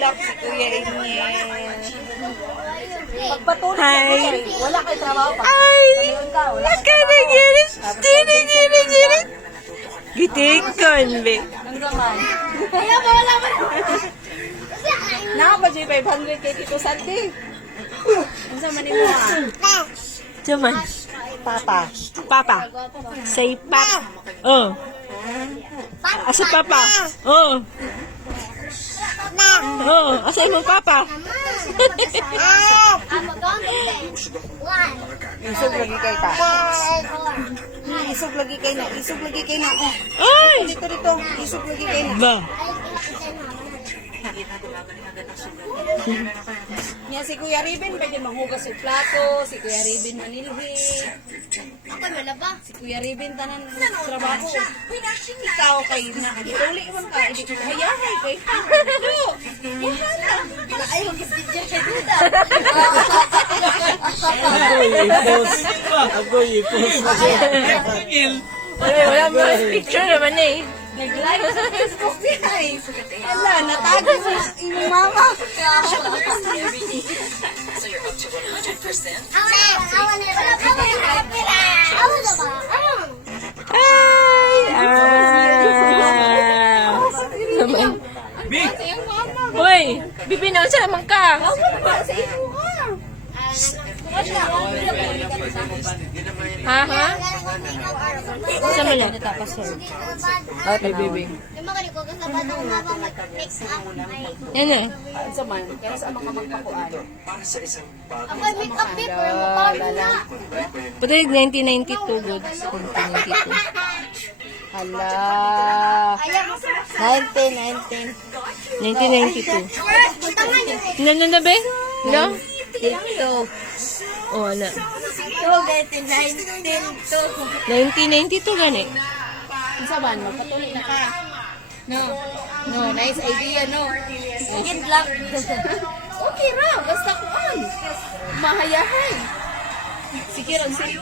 Tulak si Kuya Iniel. Hi. Wala kayo trabaho pa. Ay, nakanagiris. Tinigirigiris. Gitikon, be. Hanggang man. Kaya ba wala man? Nakapa dyan 500 kay Tito Sandy. Ano sa manimo ha? Cuman. Papa. Papa. Say pap. Oh. Asa papa? Oh. Oh, asa imong papa? Isog lagi kay ta. Isog lagi kay na. Isog lagi kay na. Ay! Dito. Isog lagi kay na. Ba. Niya si Kuya Ribin, pwede manghugas yung plato. Si Kuya Ribin manilhi. Ako malaba. Si Kuya Ribin tanan trabaho. Ikaw kay nakagituli man ka. Hindi ko hayahay kay. Ayaw kasi dyan kay Duda. Wala mo picture naman eh. Nag-live sa Facebook niya. Wala, natago mo yung mama. Ay! Naman. Hoy! Bibinaw sa naman ka! Ha? Sa mo lang? Ay, baby. Yan eh. Sa man, kaya sa mga magpakuan. Ako ay make-up paper. Mapawin na. Pero 1992 good. 1992. Hala. Ayaw mo. 1992. Ano na ba? No? Ito. Oh, wala. Ito, 1992 gani. Sa man, magpatuloy na ka. No. No, nice idea, no. Sige lang. Okay ra, basta kuan. Mahayahay. Sige ron, sige.